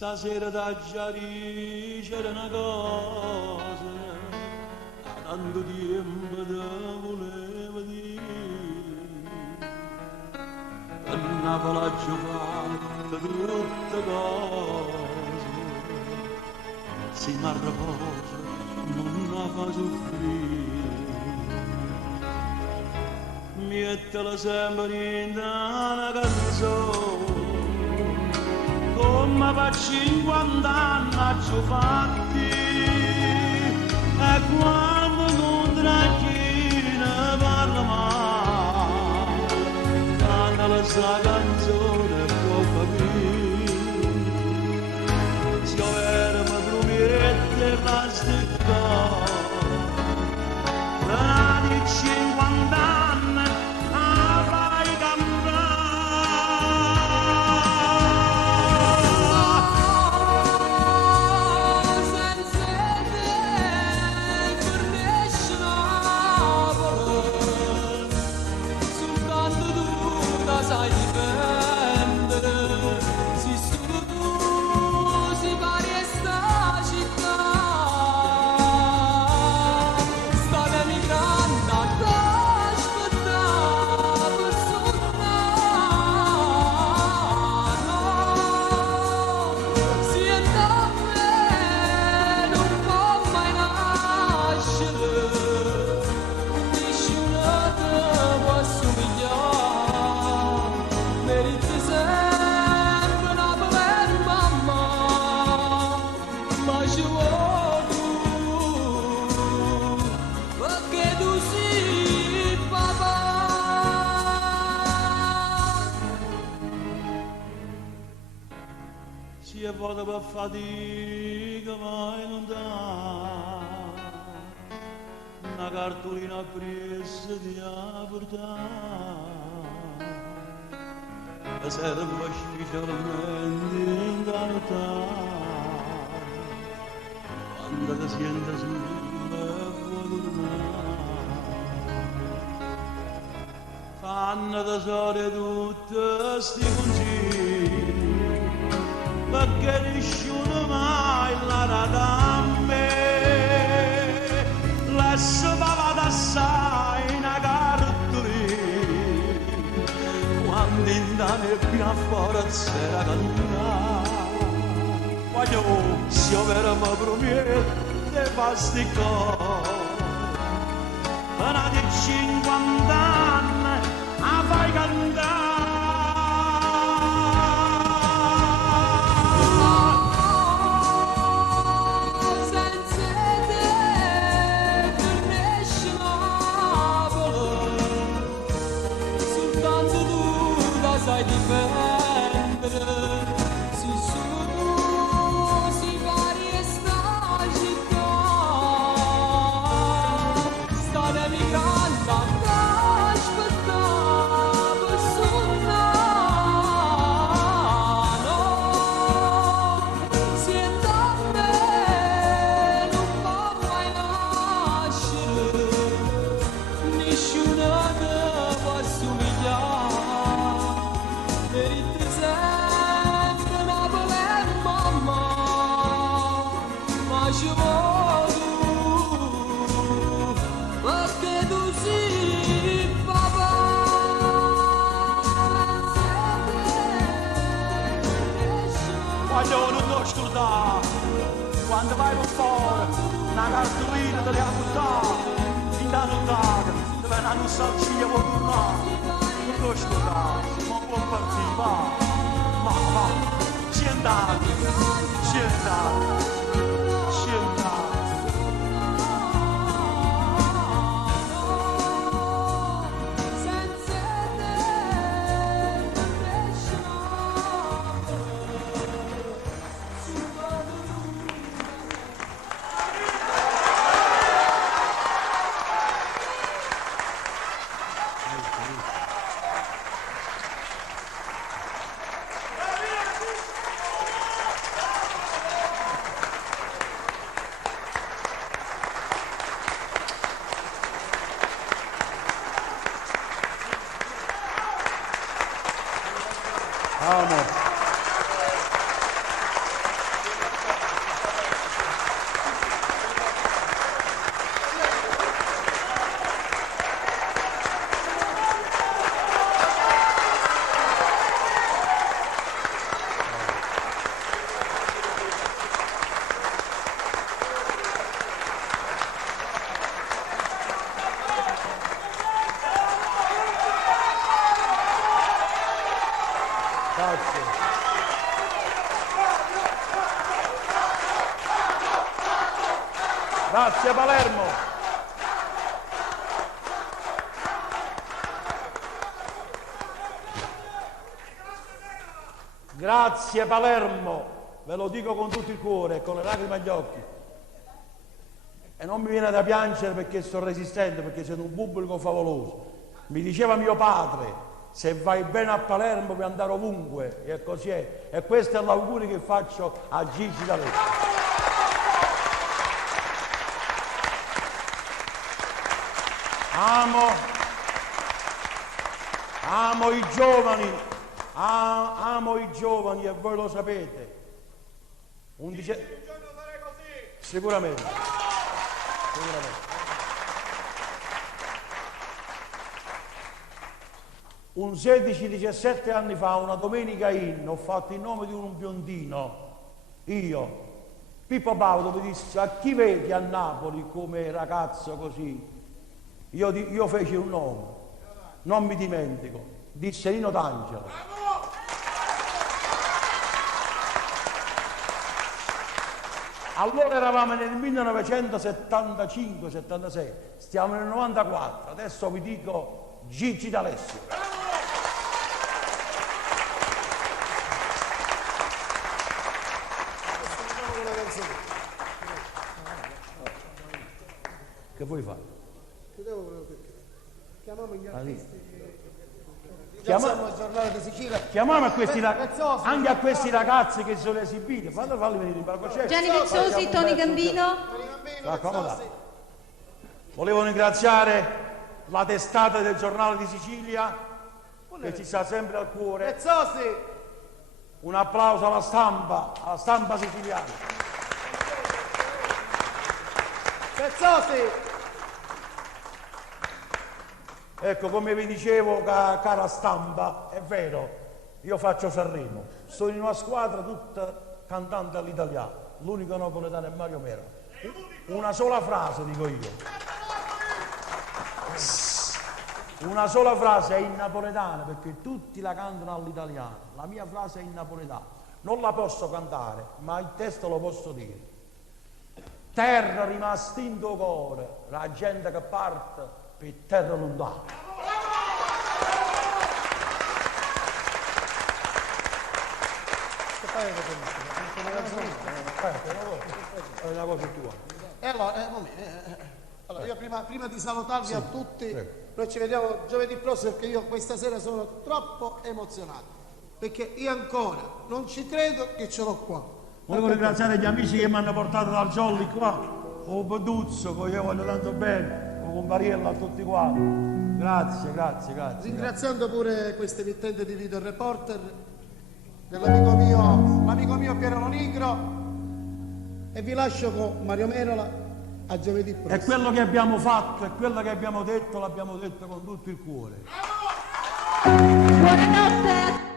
Stasera da Giari c'era una cosa, da tanto tempo te volevo dire. Per una palagio fatta tutte cose, si mi arraposa, non la fa soffrire. Mettela sempre in una canzone, come per 50 anni ci ho fatti, e quando incontra chi ne parla mai, canta sta canzone può capire. Se io ero promette plastico, da di 50 anni a fai cantare. Si è volta per fatica mai non dà, una cartolina presa di a portare, e serve specialmente in notare, quando ti senti sulla e vuoi tornare. Fanno tesoro tutti sti consigli, perché nessuno mai la rada a me, lascia pavata assai una cartolina, quando in da nebbia forza era cantare. Voglio, se io vera mi promette fasti cose, per di 50 anni a fai cantare. Sai difendere, se solo tu si pari e sta città, state migrando a aspettare per no, siete a me, non fa mai nascere, nessuno te può assomigliare. Meritto sempre una bella mamma, ma ci vuoi tu, perché tu sei papà. Voglio non ti scordare, quando vai per fuori, una cartolina te le ha buttata, in da nottata, dove una salsiccia può tornare. Non ti scordare, ma può partire, va, si è andato, si è andato, si è andato. Grazie Palermo. Grazie Palermo, ve lo dico con tutto il cuore e con le lacrime agli occhi. E non mi viene da piangere perché sto resistendo, perché siete un pubblico favoloso. Mi diceva mio padre, se vai bene a Palermo puoi andare ovunque, e così è. E questo è l'augurio che faccio a Gigi D'Alessio. Amo i giovani, amo i giovani e voi lo sapete. Un giorno farei così. Sicuramente. Un 16-17 anni fa, una domenica ho fatto il nome di un biondino, io, Pippo Baudo, mi disse: a chi vedi a Napoli come ragazzo così? Io feci un nome, non mi dimentico, disse Nino D'Angelo. Allora eravamo nel 1975-76, stiamo nel 94, adesso vi dico Gigi D'Alessio. Che vuoi fare? Chiamiamo gli artisti. Chiamiamo il giornale di Sicilia. Chiamiamo a questi anche a questi ragazzi che si sono esibiti, falli venire in palcoscenico. Gianni Vezzosi, Toni Gambino. Volevo ringraziare la testata del giornale di Sicilia che ci sta sempre al cuore. Vezzosi. Un applauso alla stampa siciliana. Vezzosi. Ecco, come vi dicevo, cara stampa, è vero, io faccio Sanremo, sto in una squadra tutta cantante all'italiano, l'unico napoletano è Mario Mera. Una sola frase dico io. Una sola frase è in napoletano, perché tutti la cantano all'italiano. La mia frase è in napoletano. Non la posso cantare, ma il testo lo posso dire. Terra rimasta in tuo cuore, la gente che parte per terra lontana. È una cosa tua. E allora, io prima di salutarvi a tutti, noi ci vediamo giovedì prossimo, perché io questa sera sono troppo emozionato, perché io ancora non ci credo che ce l'ho qua. Volevo ringraziare gli amici che mi hanno portato dal Jolly qua, con Beduzzo, che io voglio tanto bene, con Bariella, a tutti quanti. Grazie. Ringraziando pure queste emittenti di Video Reporter, l'amico mio Piero Nigro, e vi lascio con Mario Merola a giovedì prossimo. E quello che abbiamo fatto e quello che abbiamo detto l'abbiamo detto con tutto il cuore. Buonanotte.